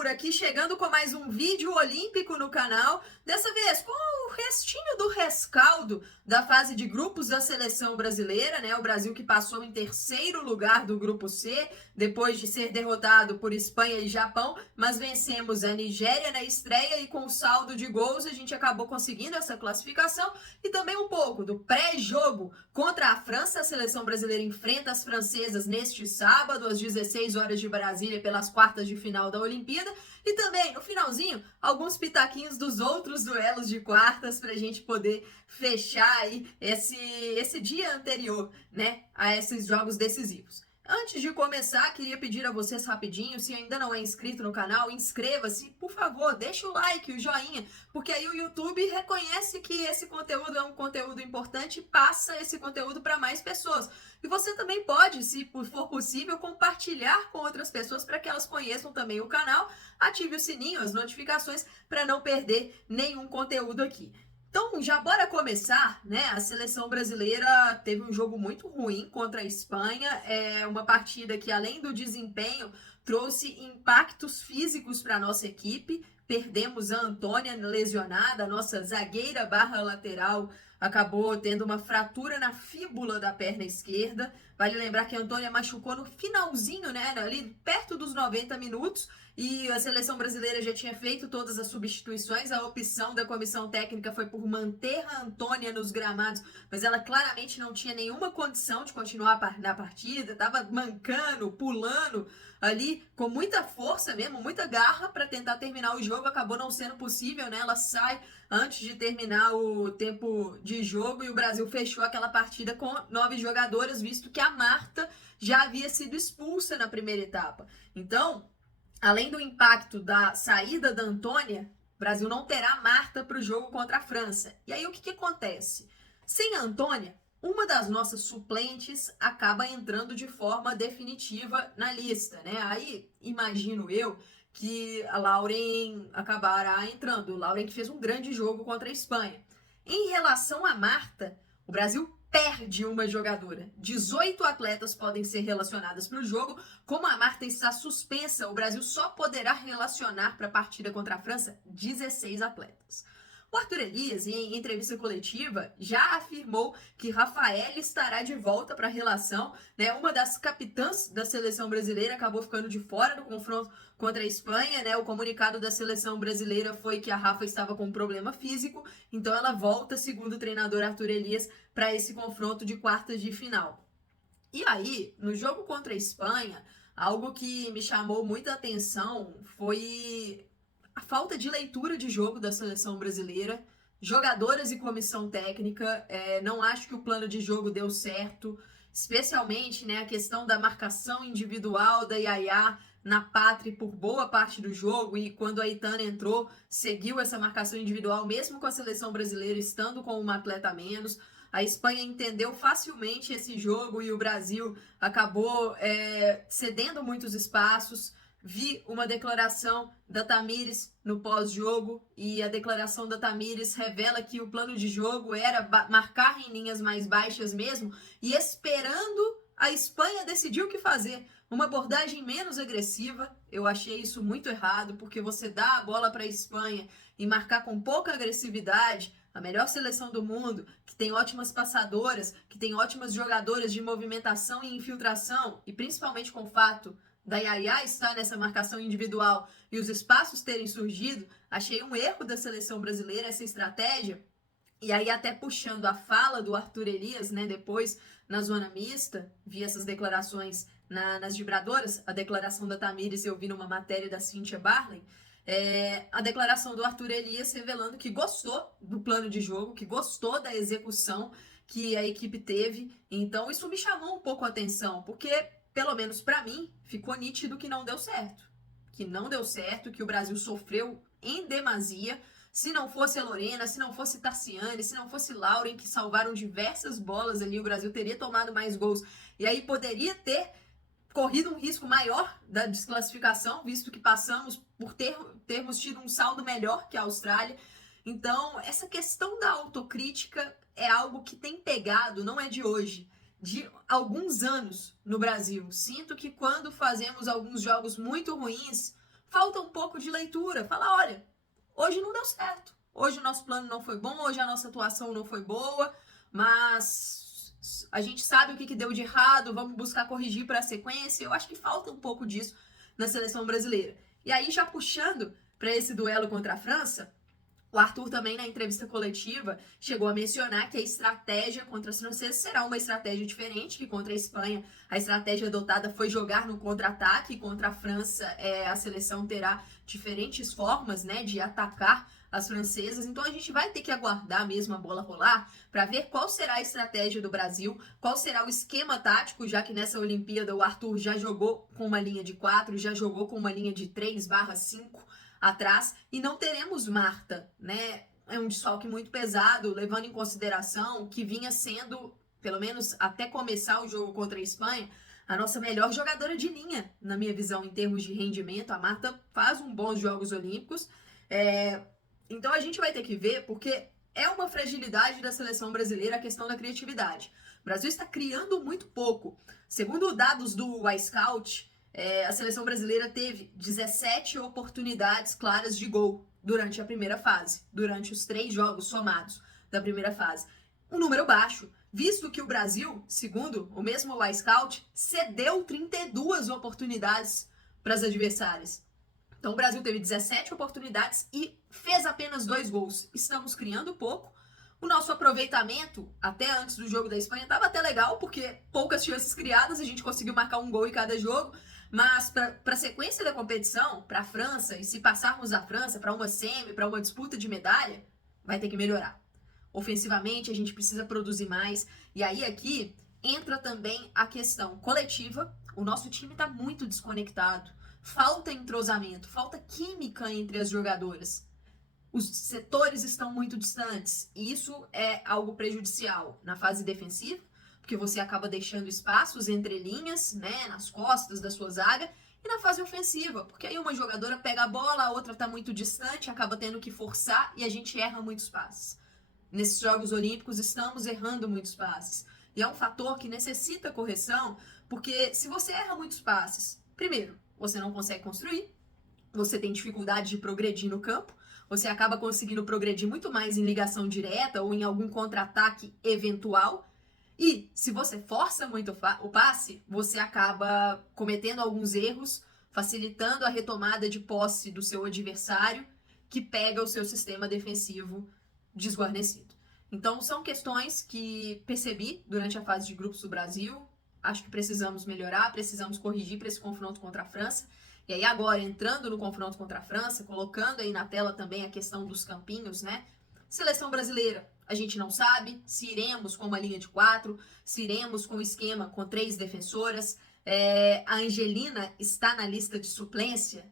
por aqui, chegando com mais um vídeo olímpico no canal, dessa vez com o restinho do rescaldo da fase de grupos da seleção brasileira, né? O Brasil que passou em terceiro lugar do grupo C, depois de ser derrotado por Espanha e Japão, mas vencemos a Nigéria na estreia e com saldo de gols a gente acabou conseguindo essa classificação, e também um pouco do pré-jogo contra a França. A seleção brasileira enfrenta as francesas neste sábado, às 16 horas de Brasília, pelas quartas de final da Olimpíada, e também, no finalzinho, alguns pitaquinhos dos outros duelos de quartas pra gente poder fechar aí esse dia anterior, né, a esses jogos decisivos. Antes de começar, queria pedir a vocês rapidinho, se ainda não é inscrito no canal, inscreva-se, por favor, deixa o like, o joinha, porque aí o YouTube reconhece que esse conteúdo é um conteúdo importante e passa esse conteúdo para mais pessoas. E você também pode, se for possível, compartilhar com outras pessoas para que elas conheçam também o canal, ative o sininho, as notificações, para não perder nenhum conteúdo aqui. Então, já bora começar, né? A seleção brasileira teve um jogo muito ruim contra a Espanha, uma partida que, além do desempenho, trouxe impactos físicos para a nossa equipe. Perdemos a Antônia lesionada, a nossa zagueira barra lateral acabou tendo uma fratura na fíbula da perna esquerda. Vale lembrar que a Antônia machucou no finalzinho, né? Ali perto dos 90 minutos. E a seleção brasileira já tinha feito todas as substituições. A opção da comissão técnica foi por manter a Antônia nos gramados, mas ela claramente não tinha nenhuma condição de continuar na partida, estava mancando, pulando ali com muita força mesmo, muita garra para tentar terminar o jogo. Acabou não sendo possível, né? Ela sai antes de terminar o tempo de jogo e o Brasil fechou aquela partida com 9 jogadoras, visto que a Marta já havia sido expulsa na primeira etapa. Então, além do impacto da saída da Antônia, o Brasil não terá Marta para o jogo contra a França. E aí o que acontece? Sem a Antônia, uma das nossas suplentes acaba entrando de forma definitiva na lista, né? Aí imagino eu que a Lauren acabará entrando. Lauren que fez um grande jogo contra a Espanha. Em relação a Marta, o Brasil perde uma jogadora. 18 atletas podem ser relacionadas para o jogo. Como a Marta está suspensa, o Brasil só poderá relacionar para a partida contra a França 16 atletas. O Arthur Elias, em entrevista coletiva, já afirmou que Rafael estará de volta para a relação, né? Uma das capitãs da seleção brasileira acabou ficando de fora do confronto contra a Espanha, né? O comunicado da seleção brasileira foi que a Rafa estava com um problema físico, então ela volta, segundo o treinador Arthur Elias, para esse confronto de quartas de final. E aí, no jogo contra a Espanha, algo que me chamou muita atenção foi a falta de leitura de jogo da seleção brasileira. Jogadoras e comissão técnica, não acho que o plano de jogo deu certo, especialmente, né, a questão da marcação individual da Yaya na Pátria por boa parte do jogo, e quando a Aitana entrou, seguiu essa marcação individual, mesmo com a seleção brasileira estando com uma atleta a menos. A Espanha entendeu facilmente esse jogo e o Brasil acabou cedendo muitos espaços. Vi uma declaração da Tamires no pós-jogo, e a declaração da Tamires revela que o plano de jogo era marcar em linhas mais baixas mesmo, e esperando a Espanha decidir o que fazer. Uma abordagem menos agressiva. Eu achei isso muito errado, porque você dá a bola para a Espanha e marcar com pouca agressividade, a melhor seleção do mundo, que tem ótimas passadoras, que tem ótimas jogadoras de movimentação e infiltração, e principalmente com o fato da Yaya estar nessa marcação individual e os espaços terem surgido, achei um erro da seleção brasileira essa estratégia. E aí, até puxando a fala do Arthur Elias, né, depois na zona mista, vi essas declarações nas vibradoras, a declaração da Tamires eu vi numa matéria da Cynthia Barley, a declaração do Arthur Elias revelando que gostou do plano de jogo, que gostou da execução que a equipe teve. Então isso me chamou um pouco a atenção, porque, pelo menos para mim, ficou nítido que não deu certo. Que não deu certo, que o Brasil sofreu em demasia. Se não fosse a Lorena, se não fosse Tarciane, se não fosse Lauren, que salvaram diversas bolas ali, o Brasil teria tomado mais gols. E aí poderia ter corrido um risco maior da desclassificação, visto que passamos por termos tido um saldo melhor que a Austrália. Então, essa questão da autocrítica é algo que tem pegado, não é de hoje, de alguns anos no Brasil. Sinto que quando fazemos alguns jogos muito ruins, falta um pouco de leitura. Fala, olha, hoje não deu certo. Hoje o nosso plano não foi bom, hoje a nossa atuação não foi boa, mas a gente sabe o que deu de errado, vamos buscar corrigir para a sequência. Eu acho que falta um pouco disso na seleção brasileira. E aí, já puxando para esse duelo contra a França, o Arthur também, na entrevista coletiva, chegou a mencionar que a estratégia contra os franceses será uma estratégia diferente, que contra a Espanha a estratégia adotada foi jogar no contra-ataque, contra a França a seleção terá diferentes formas, né, de atacar as francesas. Então a gente vai ter que aguardar mesmo a bola rolar para ver qual será a estratégia do Brasil, qual será o esquema tático, já que nessa Olimpíada o Arthur já jogou com uma linha de 4, já jogou com uma linha de 3/5 atrás, e não teremos Marta, né? É um desfalque muito pesado, levando em consideração que vinha sendo, pelo menos até começar o jogo contra a Espanha, a nossa melhor jogadora de linha, na minha visão, em termos de rendimento. A Marta faz um bons Jogos Olímpicos. Então a gente vai ter que ver, porque é uma fragilidade da seleção brasileira a questão da criatividade. O Brasil está criando muito pouco. Segundo dados do iScout, a seleção brasileira teve 17 oportunidades claras de gol durante a primeira fase, durante os 3 jogos somados da primeira fase. Um número baixo, visto que o Brasil, segundo o mesmo iScout, cedeu 32 oportunidades para as adversárias. Então o Brasil teve 17 oportunidades e fez apenas 2 gols. Estamos criando pouco. O nosso aproveitamento, até antes do jogo da Espanha, estava até legal, porque poucas chances criadas, a gente conseguiu marcar um gol em cada jogo. Mas para a sequência da competição, para a França, e se passarmos a França para uma semi, para uma disputa de medalha, vai ter que melhorar. Ofensivamente, a gente precisa produzir mais. E aí aqui entra também a questão coletiva. O nosso time está muito desconectado. Falta entrosamento, falta química entre as jogadoras. Os setores estão muito distantes. E isso é algo prejudicial na fase defensiva, porque você acaba deixando espaços entre linhas, né, nas costas da sua zaga, e na fase ofensiva, porque aí uma jogadora pega a bola, a outra está muito distante, acaba tendo que forçar e a gente erra muitos passes. Nesses Jogos Olímpicos estamos errando muitos passes. E é um fator que necessita correção, porque se você erra muitos passes, primeiro, você não consegue construir, você tem dificuldade de progredir no campo, você acaba conseguindo progredir muito mais em ligação direta ou em algum contra-ataque eventual. E se você força muito o passe, você acaba cometendo alguns erros, facilitando a retomada de posse do seu adversário, que pega o seu sistema defensivo desguarnecido. Então, são questões que percebi durante a fase de grupos do Brasil. Acho que precisamos melhorar, precisamos corrigir para esse confronto contra a França. E aí agora, entrando no confronto contra a França, colocando aí na tela também a questão dos campinhos, né? Seleção brasileira, a gente não sabe se iremos com uma linha de 4, se iremos com um esquema com 3 defensoras. A Angelina está na lista de suplência.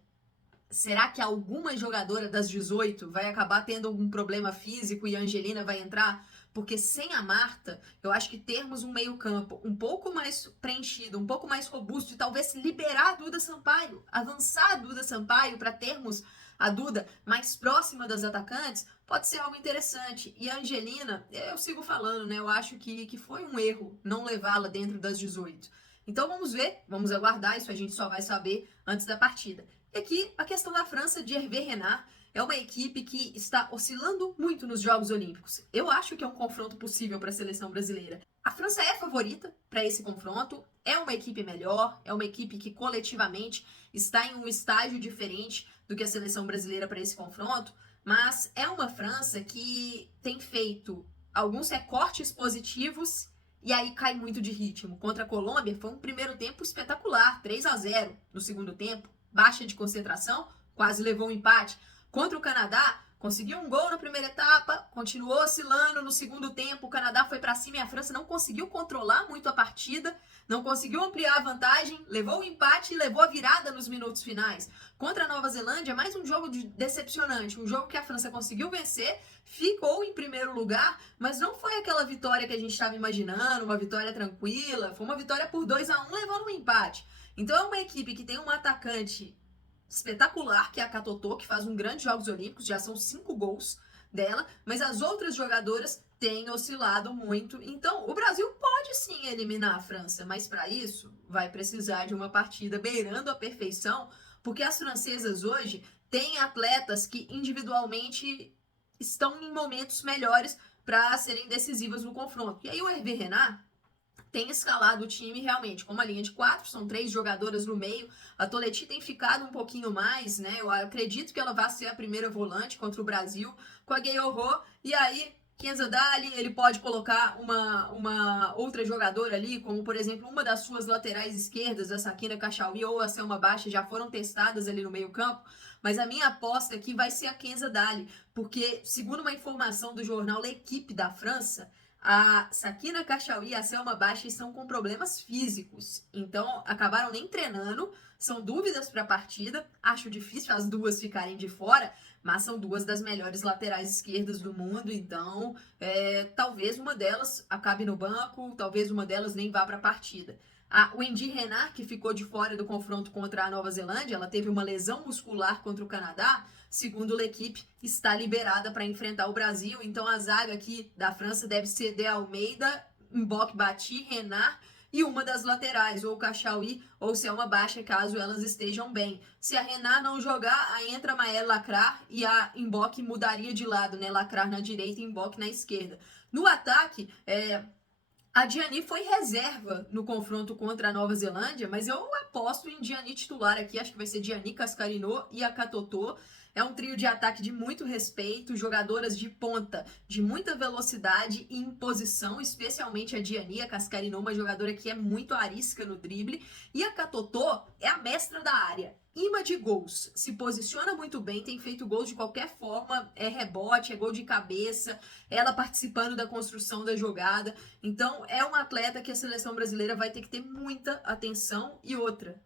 Será que alguma jogadora das 18 vai acabar tendo algum problema físico e a Angelina vai entrar? Porque sem a Marta, eu acho que termos um meio-campo um pouco mais preenchido, um pouco mais robusto e talvez liberar a Duda Sampaio, avançar a Duda Sampaio para termos a Duda mais próxima das atacantes, pode ser algo interessante. E a Angelina, eu sigo falando, né? Eu acho que foi um erro não levá-la dentro das 18. Então vamos ver, vamos aguardar, isso a gente só vai saber antes da partida. E aqui a questão da França de Hervé Renard. É uma equipe que está oscilando muito nos Jogos Olímpicos. Eu acho que é um confronto possível para a seleção brasileira. A França é favorita para esse confronto, é uma equipe melhor, é uma equipe que coletivamente está em um estágio diferente do que a seleção brasileira para esse confronto, mas é uma França que tem feito alguns recortes positivos e aí cai muito de ritmo. Contra a Colômbia foi um primeiro tempo espetacular, 3-0. No segundo tempo, baixa de concentração, quase levou um empate. Contra o Canadá, conseguiu um gol na primeira etapa, continuou oscilando no segundo tempo, o Canadá foi para cima e a França não conseguiu controlar muito a partida, não conseguiu ampliar a vantagem, levou o empate e levou a virada nos minutos finais. Contra a Nova Zelândia, mais um jogo decepcionante, um jogo que a França conseguiu vencer, ficou em primeiro lugar, mas não foi aquela vitória que a gente estava imaginando, uma vitória tranquila, foi uma vitória por 2-1, levando um empate. Então é uma equipe que tem um atacante espetacular, que é a Catotô, que faz um grande Jogos Olímpicos, já são 5 gols dela, mas as outras jogadoras têm oscilado muito. Então, o Brasil pode sim eliminar a França, mas para isso vai precisar de uma partida beirando a perfeição, porque as francesas hoje têm atletas que individualmente estão em momentos melhores para serem decisivas no confronto. E aí o Hervé Renard tem escalado o time realmente com uma linha de 4, são 3 jogadoras no meio. A Toletti tem ficado um pouquinho mais, né? Eu acredito que ela vai ser a primeira volante contra o Brasil com a Gueye-Aurore. E aí, Kenza Dali, ele pode colocar uma outra jogadora ali, como por exemplo, uma das suas laterais esquerdas, a Sakina Kachaoui ou a Selma Baixa, já foram testadas ali no meio campo. Mas a minha aposta aqui vai ser a Kenza Dali, porque segundo uma informação do jornal L'Equipe da França, a Sakina Kachaoui e a Selma Baixa estão com problemas físicos, então acabaram nem treinando, são dúvidas para a partida, acho difícil as duas ficarem de fora, mas são duas das melhores laterais esquerdas do mundo, então talvez uma delas acabe no banco, talvez uma delas nem vá para a partida. A Wendy Renard, que ficou de fora do confronto contra a Nova Zelândia, ela teve uma lesão muscular contra o Canadá, segundo l'Equipe, está liberada para enfrentar o Brasil. Então a zaga aqui da França deve ser de Almeida, Mboque Bati, Renard e uma das laterais, ou Kachaoui ou Selma Baixa, caso elas estejam bem. Se a Renard não jogar, aí entra a Maëlle Lacrar e a Mboque mudaria de lado, né? Lacrar na direita e Mboque na esquerda. No ataque, a Diani foi reserva no confronto contra a Nova Zelândia, mas eu aposto em Diani titular aqui, acho que vai ser Diani, Cascarino e a Katotô. É um trio de ataque de muito respeito, jogadoras de ponta, de muita velocidade e imposição, especialmente a Diani, a Cascarino, uma jogadora que é muito arisca no drible. E a Katotô é a mestra da área, imã de gols, se posiciona muito bem, tem feito gols de qualquer forma, é rebote, é gol de cabeça, ela participando da construção da jogada. Então é uma atleta que a seleção brasileira vai ter que ter muita atenção. E outra,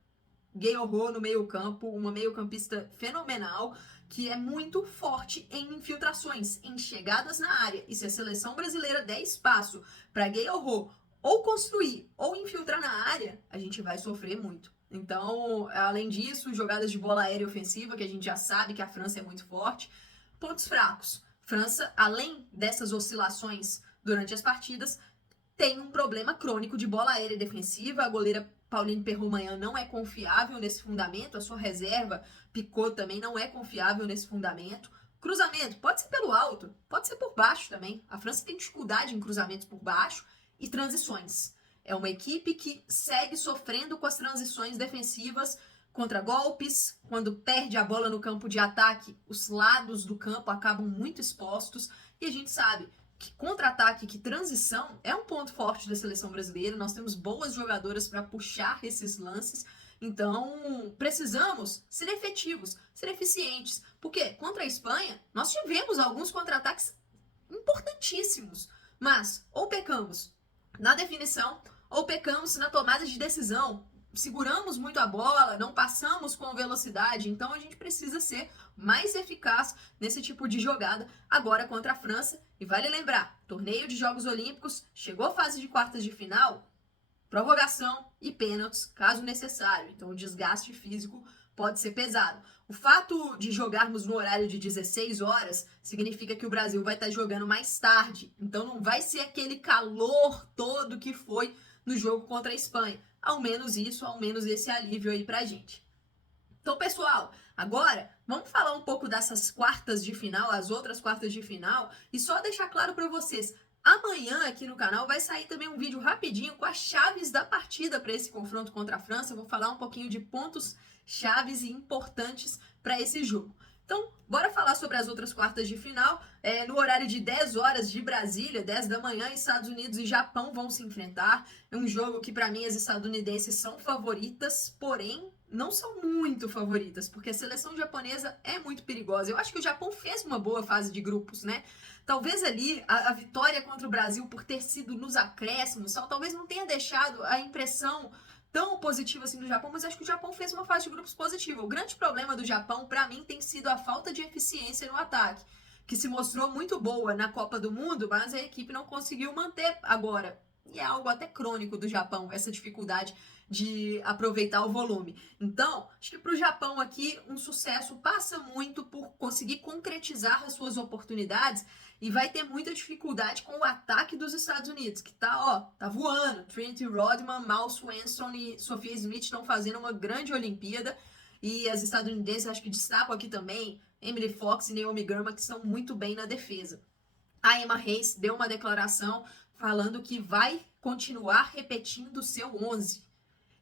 Gueye-Aurore no meio campo, uma meio-campista fenomenal, que é muito forte em infiltrações, em chegadas na área. E se a seleção brasileira der espaço para Gueye-Aurore ou construir ou infiltrar na área, a gente vai sofrer muito. Então, além disso, jogadas de bola aérea ofensiva, que a gente já sabe que a França é muito forte. Pontos fracos. França, além dessas oscilações durante as partidas, tem um problema crônico de bola aérea defensiva. A goleira Pauline Perromanhan não é confiável nesse fundamento, a sua reserva Picot também não é confiável nesse fundamento. Cruzamento, pode ser pelo alto, pode ser por baixo também. A França tem dificuldade em cruzamentos por baixo e transições. É uma equipe que segue sofrendo com as transições defensivas contra golpes. Quando perde a bola no campo de ataque, os lados do campo acabam muito expostos. E a gente sabe que contra-ataque, que transição é um ponto forte da seleção brasileira. Nós temos boas jogadoras para puxar esses lances. Então, precisamos ser efetivos, ser eficientes. Porque contra a Espanha, nós tivemos alguns contra-ataques importantíssimos. Mas ou pecamos na definição, ou pecamos na tomada de decisão. Seguramos muito a bola, não passamos com velocidade, então a gente precisa ser mais eficaz nesse tipo de jogada agora contra a França. E vale lembrar, torneio de Jogos Olímpicos, chegou a fase de quartas de final, prorrogação e pênaltis, caso necessário. Então o desgaste físico pode ser pesado. O fato de jogarmos no horário de 16 horas significa que o Brasil vai estar jogando mais tarde. Então não vai ser aquele calor todo que foi no jogo contra a Espanha. Ao menos isso, ao menos esse alívio aí pra gente. Então, pessoal, agora vamos falar um pouco dessas quartas de final, as outras quartas de final, e só deixar claro para vocês, amanhã aqui no canal vai sair também um vídeo rapidinho com as chaves da partida para esse confronto contra a França. Eu vou falar um pouquinho de pontos chaves e importantes para esse jogo. Então, bora falar sobre as outras quartas de final. No horário de 10 horas de Brasília, 10 da manhã, Estados Unidos e Japão vão se enfrentar. É um jogo que, para mim, as estadunidenses são favoritas, porém, não são muito favoritas, porque a seleção japonesa é muito perigosa. Eu acho que o Japão fez uma boa fase de grupos, né? Talvez ali a vitória contra o Brasil, por ter sido nos acréscimos, talvez não tenha deixado a impressão tão positiva assim do Japão, mas acho que o Japão fez uma fase de grupos positiva. O grande problema do Japão, para mim, tem sido a falta de eficiência no ataque, que se mostrou muito boa na Copa do Mundo, mas a equipe não conseguiu manter agora. E é algo até crônico do Japão, essa dificuldade de aproveitar o volume. Então, acho que para o Japão aqui, um sucesso passa muito por conseguir concretizar as suas oportunidades e vai ter muita dificuldade com o ataque dos Estados Unidos, que tá voando. Trinity Rodman, Mal Swenson e Sophia Smith estão fazendo uma grande Olimpíada. E as estadunidenses, acho que destaco aqui também, Emily Fox e Naomi Girma, que estão muito bem na defesa. A Emma Hayes deu uma declaração falando que vai continuar repetindo o seu 11.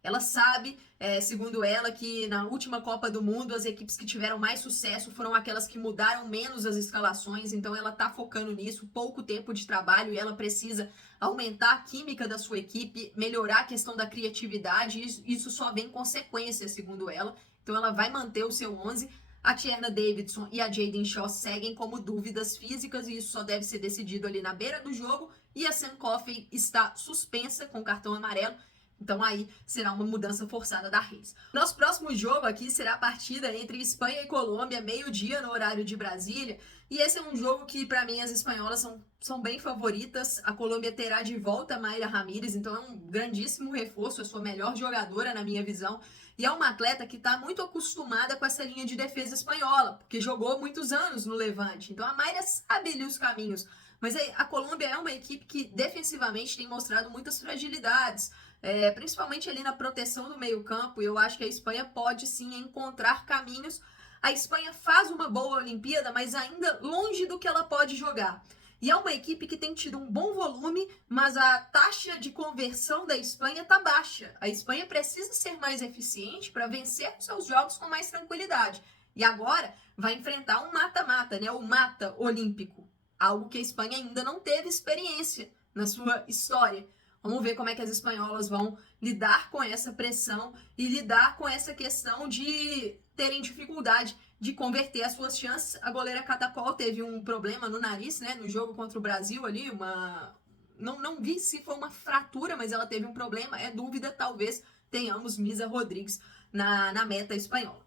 Ela sabe, segundo ela, que na última Copa do Mundo as equipes que tiveram mais sucesso foram aquelas que mudaram menos as escalações, então ela tá focando nisso, pouco tempo de trabalho, e ela precisa aumentar a química da sua equipe, melhorar a questão da criatividade, e isso só vem consequência, segundo ela. Então ela vai manter o seu 11. A Tierna Davidson e a Jaden Shaw seguem como dúvidas físicas, e isso só deve ser decidido ali na beira do jogo, e a Sam Coffey está suspensa com cartão amarelo. Então aí será uma mudança forçada da Reis. Nosso próximo jogo aqui será a partida entre Espanha e Colômbia, meio-dia no horário de Brasília. E esse é um jogo que, para mim, as espanholas são bem favoritas. A Colômbia terá de volta a Mayra Ramírez, então é um grandíssimo reforço, a sua melhor jogadora, na minha visão. E é uma atleta que está muito acostumada com essa linha de defesa espanhola, porque jogou muitos anos no Levante. Então a Mayra sabe ali os caminhos. Mas a Colômbia é uma equipe que defensivamente tem mostrado muitas fragilidades. Principalmente ali na proteção do meio-campo, e eu acho que a Espanha pode sim encontrar caminhos. A Espanha faz uma boa Olimpíada, mas ainda longe do que ela pode jogar. E é uma equipe que tem tido um bom volume, mas a taxa de conversão da Espanha está baixa. A Espanha precisa ser mais eficiente para vencer os seus jogos com mais tranquilidade. E agora vai enfrentar um mata-mata, né? O mata olímpico. Algo que a Espanha ainda não teve experiência na sua história. Vamos ver como é que as espanholas vão lidar com essa pressão e lidar com essa questão de terem dificuldade de converter as suas chances. A goleira Catacol teve um problema no nariz, né, no jogo contra o Brasil ali, não vi se foi uma fratura, mas ela teve um problema. É dúvida, talvez tenhamos Misa Rodrigues na meta espanhola.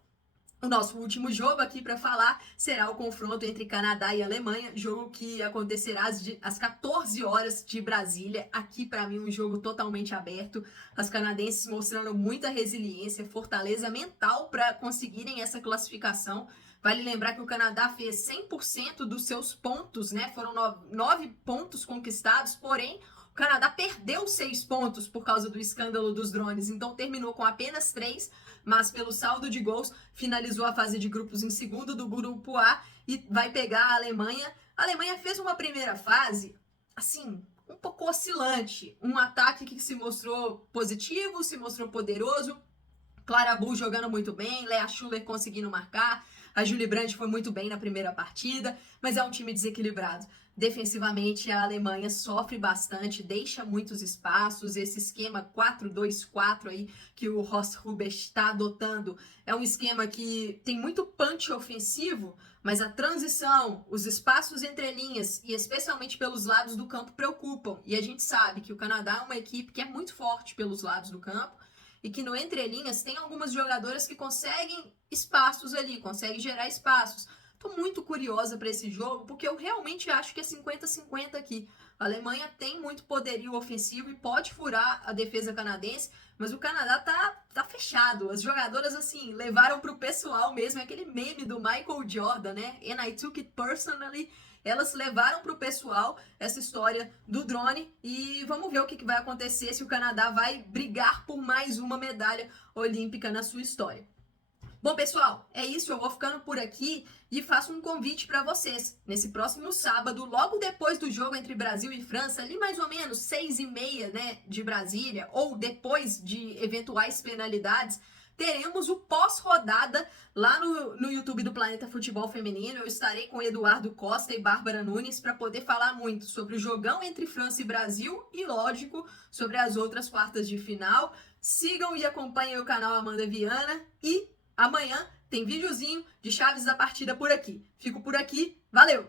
O nosso último jogo aqui para falar será o confronto entre Canadá e Alemanha, jogo que acontecerá às 14 horas de Brasília. Aqui, para mim, um jogo totalmente aberto. As canadenses mostrando muita resiliência, fortaleza mental para conseguirem essa classificação. Vale lembrar que o Canadá fez 100% dos seus pontos, né? Foram 9 pontos conquistados, porém o Canadá perdeu 6 pontos por causa do escândalo dos drones, então terminou com apenas 3, mas pelo saldo de gols finalizou a fase de grupos em segundo do grupo A e vai pegar a Alemanha. A Alemanha fez uma primeira fase, assim, um pouco oscilante, um ataque que se mostrou positivo, se mostrou poderoso, Clara Bull jogando muito bem, Lea Schuller conseguindo marcar, a Julie Brandt foi muito bem na primeira partida, mas é um time desequilibrado. Defensivamente, a Alemanha sofre bastante, deixa muitos espaços. Esse esquema 4-2-4 aí que o Horst Hrubesch está adotando é um esquema que tem muito punch ofensivo, mas a transição, os espaços entre linhas e especialmente pelos lados do campo preocupam. E a gente sabe que o Canadá é uma equipe que é muito forte pelos lados do campo e que no entrelinhas tem algumas jogadoras que conseguem espaços ali, conseguem gerar espaços. Tô muito curiosa para esse jogo, porque eu realmente acho que é 50-50 aqui. A Alemanha tem muito poderio ofensivo e pode furar a defesa canadense, mas o Canadá tá fechado. As jogadoras, assim, levaram pro pessoal mesmo, é aquele meme do Michael Jordan, né? And I took it personally. Elas levaram pro pessoal essa história do drone e vamos ver o que vai acontecer se o Canadá vai brigar por mais uma medalha olímpica na sua história. Bom, pessoal, é isso. Eu vou ficando por aqui e faço um convite para vocês. Nesse próximo sábado, logo depois do jogo entre Brasil e França, ali mais ou menos 6h30, né, de Brasília, ou depois de eventuais penalidades, teremos o pós-rodada lá no YouTube do Planeta Futebol Feminino. Eu estarei com Eduardo Costa e Bárbara Nunes para poder falar muito sobre o jogão entre França e Brasil e, lógico, sobre as outras quartas de final. Sigam e acompanhem o canal Amanda Viana e amanhã tem videozinho de chaves da partida por aqui. Fico por aqui. Valeu!